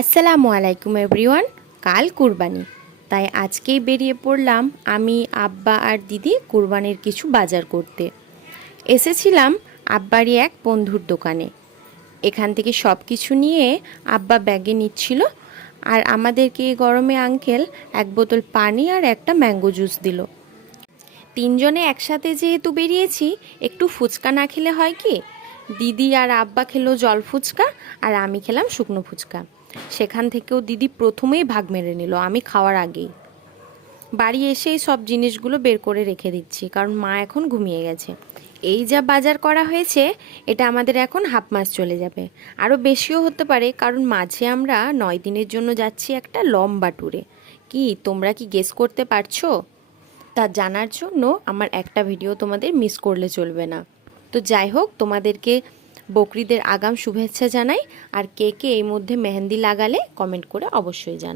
আসসালামু আলাইকুম এভরিওয়ান। কাল কুরবানি, তাই আজকেই বেরিয়ে পড়লাম আমি, আব্বা আর দিদি কুরবানির কিছু বাজার করতে। এসেছিলাম আব্বারই এক বন্ধুর দোকানে। এখান থেকে সব কিছু নিয়ে আব্বা ব্যাগে নিচ্ছিল, আর আমাদেরকে এই গরমে আঙ্কেল এক বোতল পানি আর একটা ম্যাঙ্গো জুস দিল। তিনজনে একসাথে যেহেতু বেরিয়েছি, একটু ফুচকা না খেলে হয় কি? দিদি আর আব্বা খেলো জল ফুচকা, আর আমি খেলাম শুকনো ফুচকা। সেখান থেকেও দিদি প্রথমেই ভাগ মেরে নিল আমি খাওয়ার আগেই। বাড়ি এসেই সব জিনিসগুলো বের করে রেখে দিচ্ছি, কারণ মা এখন ঘুমিয়ে গেছে। এই যা বাজার করা হয়েছে, এটা আমাদের এখন হাফ মাস চলে যাবে, আরও বেশিও হতে পারে, কারণ মাঝে আমরা 9 দিনের জন্য যাচ্ছি একটা লম্বা ট্যুরে। কি তোমরা কি গেস করতে পারছো? তা জানার জন্য আমার একটা ভিডিও তোমাদের মিস করলে চলবে না। তো যাই হোক, তোমাদেরকে বকরিদের আগাম শুভেচ্ছা জানাই। আর কে কে এই মধ্যে মেহেন্দি লাগালে কমেন্ট করে অবশ্যই জানাই।